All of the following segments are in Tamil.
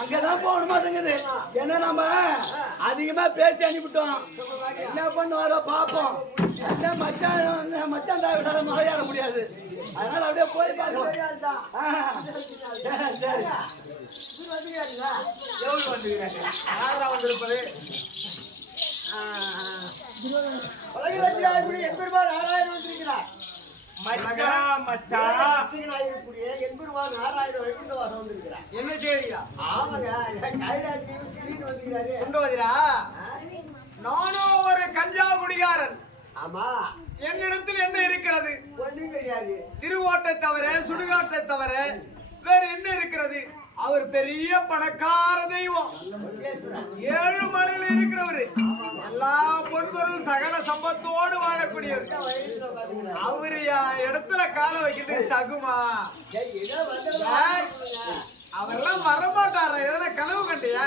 அங்கதான் போக மாட்டேங்குது. ஏன்னா நம்ம அதிகமா பேசி அனுப்பிட்டோம். என்ன பண்ணுவாரோ பாப்போம் என்ன மச்சான் மச்சான் தான் விடாத முடியாது. அதனால அப்படியே போய் பார்க்கலாம் சரி, எவ்வளவு வந்திருக்காங்க? யாரா வந்திருப்பது. உலகில் எம்பெருமான் ஆறாயிரம் வந்திருக்கிறார் மச்சான் மச்சான் ஆறாயிரம் வந்திருக்கிறார்? என்ன தேடியா? ஆமாங்க கைலாசி கொண்டு வந்திரா நானும் ஒரு கஞ்சா குடிகாரன். ஆமா. என்னிடத்தில் என்ன இருக்கிறது? ஒண்ணும் கிடையாது. திருவோட்டை தவிர சுடுகாட்டை தவிர வேற என்ன இருக்கிறது? அவர் பெரிய பணக்கார தெய்வம். ஏழு மலையில இருக்கிறவரு. எல்லா பொன்பொருள் சகல சம்பத்தோடு வாழக்கூடியவர் அவரு இடத்துல கால வைக்கிறதுக்கு தகுமா? அவரெல்லாம் வரமாட்டாரா. எதனா கனவு கண்டியா?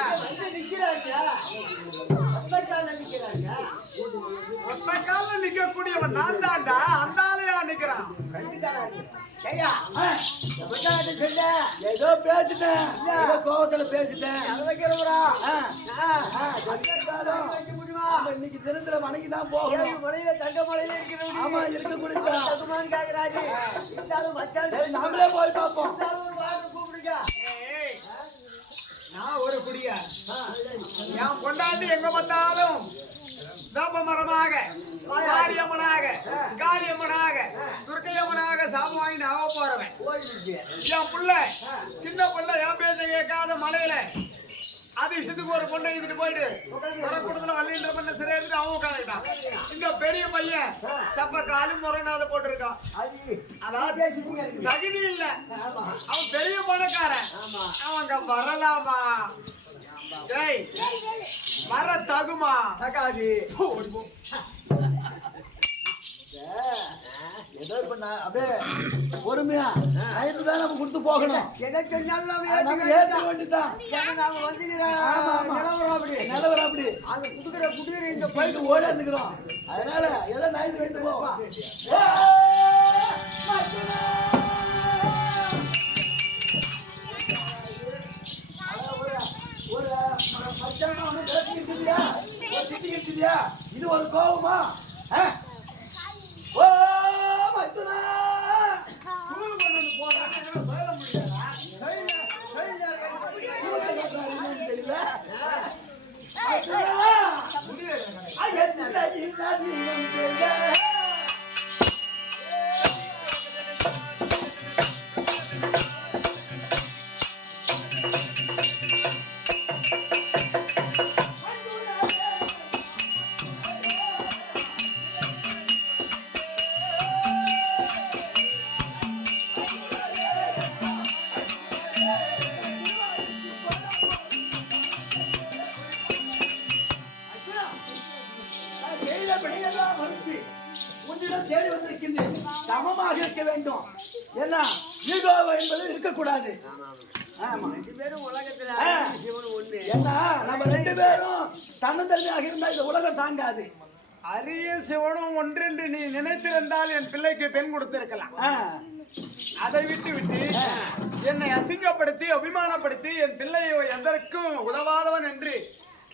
ஒத்த கால நிக்கக்கூடியவன் நான் தாண்டா. அந்த நிக்கிறான். ஏதோ பேசிட்டேன். ஏதோ கோவத்துல பேசிட்டேன். இன்னைக்கு தினத்துல வணங்கி தான் போகணும். ஆமா இருக்கக்கூடியதான் சரி நாமளே போய் பார்ப்போம். ஏய், நான் ஒரு குடியா என் பொண்டாட்டி எங்க பார்த்தாலும் வேப்பமரமாக மாரியம்மனாக காளியம்மனாக துர்க்கையம்மனாக சாமி வாங்கி ஆக போறவன் என் புள்ள சின்ன புள்ள என் பேச கேட்காத மலையில அது விஷயத்துக்கு ஒரு பொண்ணை இழுத்துட்டு போயிட்டு கூட்டத்துல வள்ளின்ற பண்ண சிறை எடுத்து அவன் உட்காந்துட்டான் இந்த பெரிய பையன் செப்ப காலு முறைநாத போட்டிருக்கான். அதாவது தகுதி இல்ல. அவன் பெரிய பணக்காரன். அவன் வரலாமா? டேய் வர தகுமா தகாது ஏதோ இப்ப நான் அப்படியே பொறுமையா நைட்டு தான் நம்ம கொடுத்து போகணும் எனக்கு நல்ல நம்ம ஏற்ற வேண்டியதான் நாம ஆமா. நிலவரம் அப்படி நிலவரம் அப்படி அது குடுக்குற குடுக்குற இந்த போயிட்டு ஓடாந்துக்கிறோம் அதனால ஏதோ நைட்டு வைத்து போவோம் வேண்டும். என்ன ஈகோ என்பது இருக்கக்கூடாது. ஆமா. உலகத்துல ஆ. ஏன்னா நம்ம ரெண்டு பேரும் தன்னந்தனியாக இருந்தா இந்த உலகம் தாங்காது. அரிய சிவனும் ஒன்றென்று நீ நினைத்திருந்தால் என் பிள்ளைக்கு பெண் கொடுத்திருக்கலாம். அதை விட்டு விட்டு என்னை அசிங்கப்படுத்தி அபிமானப்படுத்தி என் பிள்ளையை எதற்கும் உதவாதவன் என்று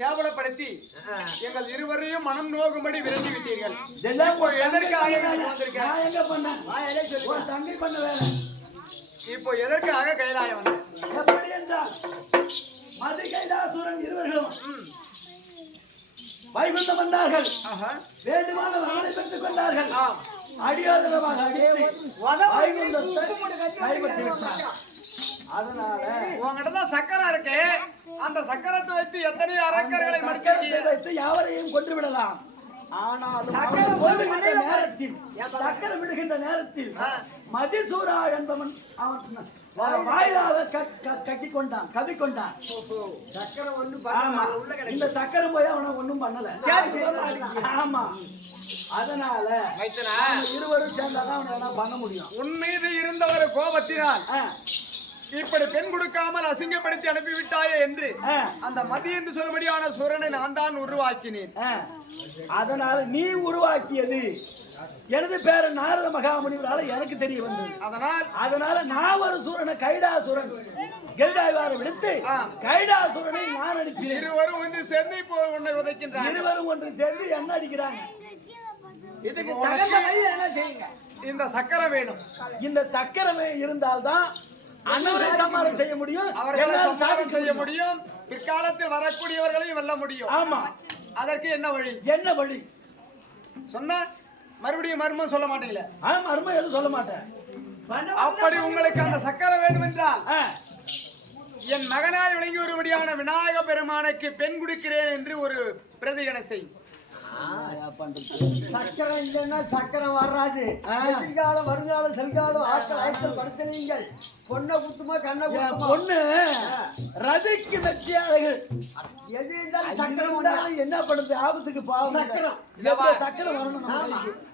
கேவலப்படுத்தி எங்கள் இருவரையும் மனம் நோகும்படி விரட்டி விட்டீர்கள். இப்போ எதற்காக தங்கை இங்க பண்ண- வந்திருக்க? நான் எங்க பண்ணேன் ஒரு தங்கை பண்ண வேலை. இப்போ எதற்காக கைலாயம் வந்த எப்படி என்றால் மதிகைதாசுரன் இருவர்களும் வைகுண்டம் வந்தார்கள். வேண்டுமான வரங்களை பெற்றுக் கொண்டார்கள். வைகுண்டத்தை கைப்பற்றி விட்டார் அதனால உங்ககிட்ட தான் சக்கரை இருக்கு. அந்த சக்கரத்தை வைத்து எத்தனை அரக்கர்களை மடிக்கிறீங்க வைத்து யாவரையும் கொன்று விடலாம் ஆனாலும் நேரத்தில் சக்கரம் விடுகின்ற நேரத்தில் மதிசூரா என்பவன் அவன் வாயிலாக கட்டி கொண்டான் கவி கொண்டான் சக்கரம் இந்த சக்கரம் போய் அவனை ஒண்ணும் பண்ணல. ஆமா. அதனால இருவரும் சேர்ந்தாதான் அவனை பண்ண முடியும். உன் மீது இருந்த ஒரு கோபத்தினால் இப்படி பெண் கொடுக்காமல் அசிங்கப்படுத்தி அனுப்பிவிட்டாயே என்று அந்த மதி என்று சொல்லும்படியான சூரனை நான் தான் உருவாக்கினேன். அதனால நீ உருவாக்கியது. எனது பேர நாரத மகாமுனிவரால எனக்கு தெரிய வந்தது. அதனால் அதனால நான் ஒரு சூரனை கைடாசுரன் கருடாய்வாரை விடுத்து. கைடாசுரனை நான் அனுப்பினேன் இருவரும் ஒன்று சேர்ந்து இப்போ உன்னை உதைக்கின்றார் இருவரும் ஒன்று சேர்ந்து என்ன அடிக்கிறாங்க? இதுக்கு தகுந்த வழி என்ன செய்யுங்க? இந்த சக்கரை வேணும். இந்த சக்கரமே இருந்தால்தான் அன்னவரை சமாளம் செய்ய முடியும். அவர்களை சமாதானம் செய்ய முடியும். பிற்காலத்தில் வரக்கூடியவர்களையும் வெல்ல முடியும். ஆமா. அதற்கு என்ன வழி? என்ன வழி? சொன்னா மறுபடியும் மர்மம் சொல்ல மாட்டீங்களே? ஆமா அருமை எதுவும் சொல்ல மாட்டேன். அப்படி உங்களுக்கு அந்த சக்கரை வேண்டும் என்றால் ஆ, என் மகனாய் விளங்கி ஒருபடியான விநாயக பெருமானுக்கு பெண் கொடுக்கிறேன் என்று ஒரு பிரதிகனை செய். சக்கரம் இல்லைன்னா சக்கரம் வராது. எதிர்காலம் வருங்காலம் செல்காலம் ஆட்கள் ஆய்ச்சல் படுத்துறீங்கள். பொண்ணை குத்துமா கண்ணை குத்துமா பொண்ணு ரதிக்கு வெற்றியாளர்கள். எது இருந்தாலும் சக்கரம் உண்டாலும் என்ன பண்ணுது ஆபத்துக்கு பாவம் சக்கரம். எப்படியோ சக்கரம் வரணும்.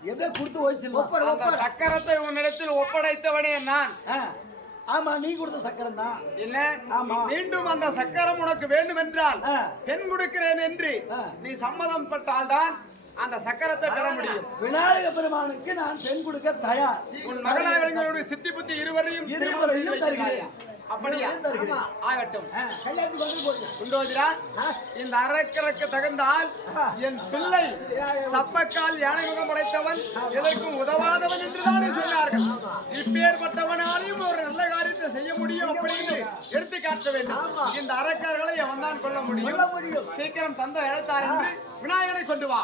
எப்படியோ கொடுத்து ஒப்பர் சக்கரத்தை உன்னிடத்தில் ஒப்படைத்தவனே நான். ஆமா நீ கொடுத்த சக்கரம் தான் என்ன ஆமா. மீண்டும் அந்த சக்கரம் உனக்கு வேண்டும் என்றால். பெண் கொடுக்கிறேன் என்று. நீ சம்மதம் பட்டால்தான் அந்த சக்கரத்தை பெற முடியும் விநாயக பெருமானுக்கு நான் பெண் கொடுக்க தயார் உன் விளங்கியவருடைய சித்தி புத்தி இருவரையும் இருவரையும் தருகிறேன்? அப்படியா. ஆகட்டும். கல்யாணத்துக்கு வந்து இந்த அரக்கருக்கு தகுந்தால் என் பிள்ளை சப்பக்கால் யானை முகம் படைத்தவன் எதற்கும் உதவாதவன் என்றுதானே சொன்னார்கள். இப்பேற்பட்டவனாலையும் ஒரு நல்ல காரியத்தை செய்ய முடியும் அப்படின்னு எடுத்து காட்ட வேண்டும். இந்த அரக்கர்களை அவன் தான் கொல்ல முடியும். சீக்கிரம் தந்த இடத்தார் விநாயகனை கொண்டு வா.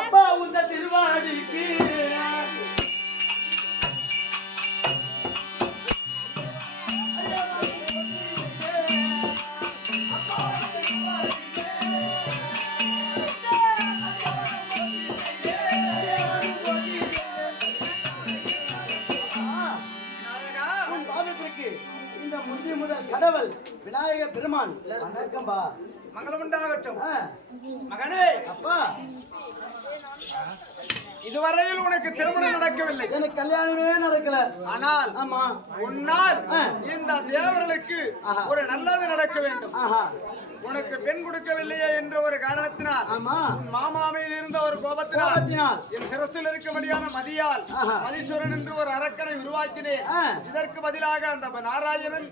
அப்பா உந்த திருவாடிக்கு வணக்கம்பா மங்களம் உண்டாகட்டும் மகனே. அப்பா. இதுவரையில் உனக்கு திருமணம் நடக்கவில்லை. எனக்கு கல்யாணமே நடக்கல. ஆனால் ஆமா. உன்னால். இந்த தேவர்களுக்கு. ஒரு நல்லது நடக்க வேண்டும். உனக்கு பெண் கொடுக்கவில்லையே என்ற ஒரு காரணத்தினால் உன் மாமாமையில் இருந்த ஒரு கோபத்தினால் என் சிரசில் இருக்கும்படியான மதியால். மதீஸ்வரன் என்று ஒரு அரக்கனை உருவாக்கினேன். இதற்கு பதிலாக அந்த நாராயணன்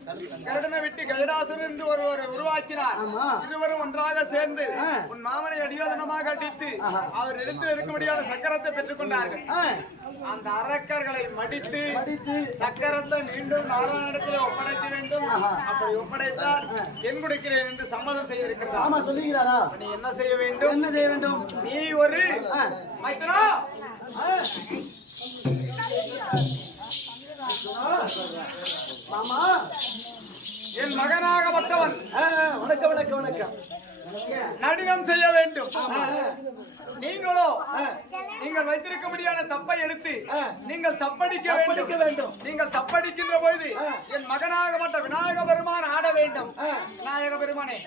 கருடனை விட்டு கைலாசன் என்று ஒருவரை உருவாக்கினார். இருவரும் ஒன்றாக சேர்ந்து. உன் மாமனை அடியோதனமாக அடித்து. அவர் இடத்தில் இருக்கும்படியான சக்கரத்தை பெற்றுக் கொண்டார்கள் ஆ, அந்த அரக்கர்களை மடித்து சக்கரத்தை மீண்டும் நாராயணத்தில் ஒப்படைக்க வேண்டும். அப்படி ஒப்படைத்தால் என் கொடுக்கிறேன் என்று சம்மதம் செய்திருக்கிறார் ஆமா சொல்லுகிறாரா? நீ என்ன செய்ய வேண்டும்? என்ன செய்ய வேண்டும்? நீ ஒரு மைத்ரா மாமா என் மகனாகப்பட்டவன். ஆ, ஆ, வணக்கம் வணக்கம் வணக்கம். நடினம் செய்ய வேண்டும். நீங்களோ நீங்கள் வைத்திருக்க முடியாத தப்பை எடுத்து நீங்கள் தப்படிக்க வேண்டும். நீங்கள் தப்படிக்கின்ற பொழுது என் மகனாகப்பட்ட விநாயக பெருமான் ஆட வேண்டும். விநாயக பெருமானே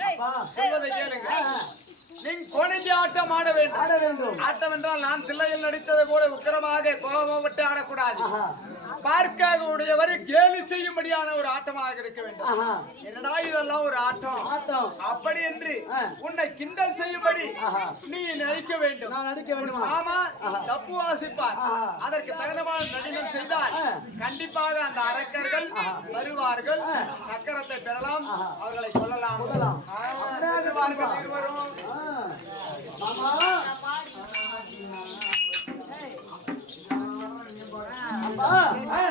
சொல்வதை கேளுங்க. நீங்க கோணங்கி ஆட்டம் ஆட வேண்டும். ஆட வேண்டும். ஆட்டம் என்றால் நான் தில்லையில் நடித்தது போல உக்கிரமாக கோபப்பட்டு ஆடக்கூடாது. பார்க்க உடையவர் கேலி செய்யும்படியான ஒரு ஆட்டமாக இருக்க வேண்டும். என்னடா இதெல்லாம் ஒரு ஆட்டம்? ஆட்டம். அப்படி என்று. உன்னை கிண்டல் செய்யும்படி. நீ நடிக்க வேண்டும். நான் நடிக்க வேண்டுமா? ஆமா தப்பு வாசிப்பார். அதற்கு தகுந்தமான நடினம் செய்தால். கண்டிப்பாக அந்த அரக்கர்கள் வருவார்கள். சக்கரத்தை பெறலாம். அவர்களை செல்வார்கள் இருவரும். மாமா அப்பா ஆ,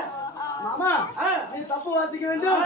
மாமா ஆ. நீ தப்பு வாசிக்க வேண்டும்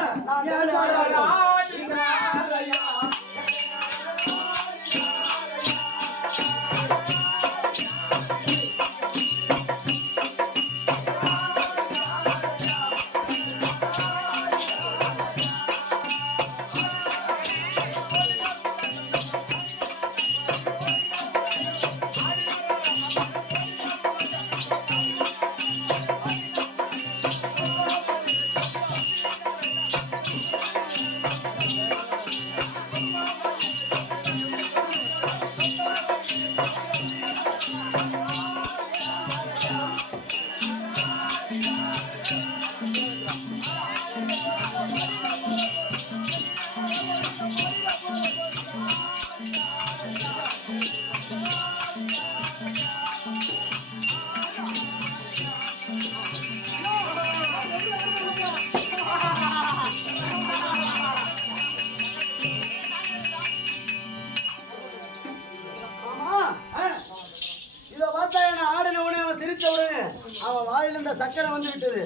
சக்கரை வந்து விட்டது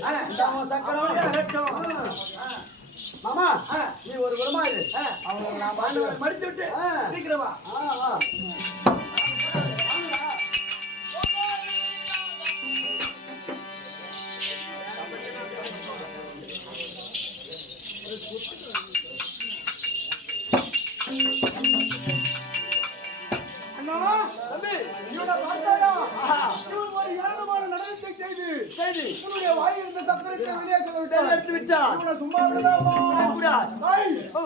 சக்கரம். மாமா. நீ ஒரு குணமா ஆ. அவனை நான் மடித்து விட்டு ஆ. சீக்கிரம் செய்து செய்தி. உன்னுடைய வாயில் இருந்த சக்கரத்தை வெளியே செல்ல விட்டான் எடுத்து விட்டான் இவனை சும்மா விடலாமா விடக்கூடாது. ஐய், ஓ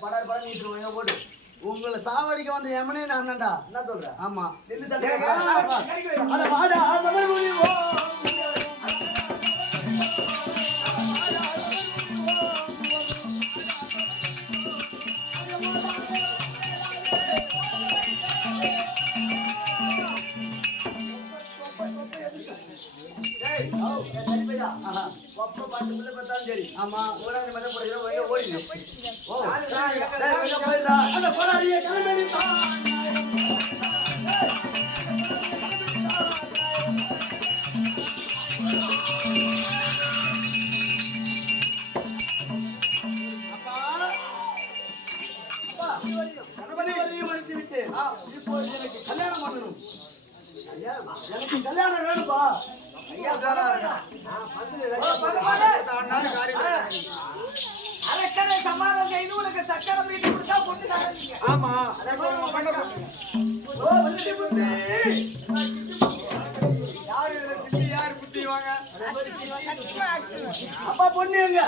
படம் நீட்டு வைங்க போடு உங்களை சாவடிக்க வந்த எமனே நான் தான்டா. என்ன சொல்ற? ஆமா. வாடா தமிழ் ஆமா ஓடாத மேல போறீங்க ஓடிங்க ஓ அந்த கிளம்பி கல்யாணம் பண்ணணும். எனக்கு கல்யாணம் வேணும்பா அரக்கரை சமாதானம் செய்து உனக்கு சக்கரம் வீட்டு கொடுத்தா பொண்ணு தராதீங்க ஆமா. யார் இதுல சித்தி யார் புத்தி வாங்க? அப்பா பொண்ணு எங்க?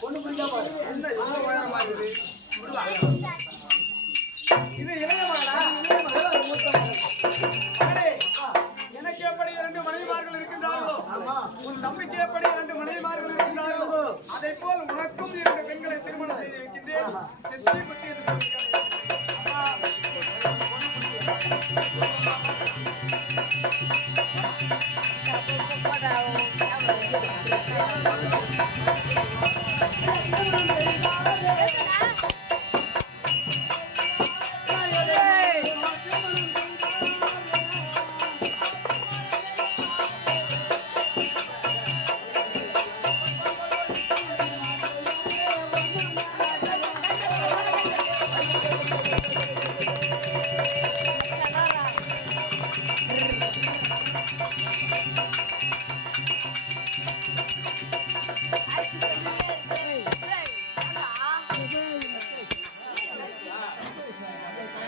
பொண்ணு பிடிக்காம. என்ன இவ்வளவு உயரமா இருக்குது? இது இளையமகளா அடே, எனக்கு எப்படி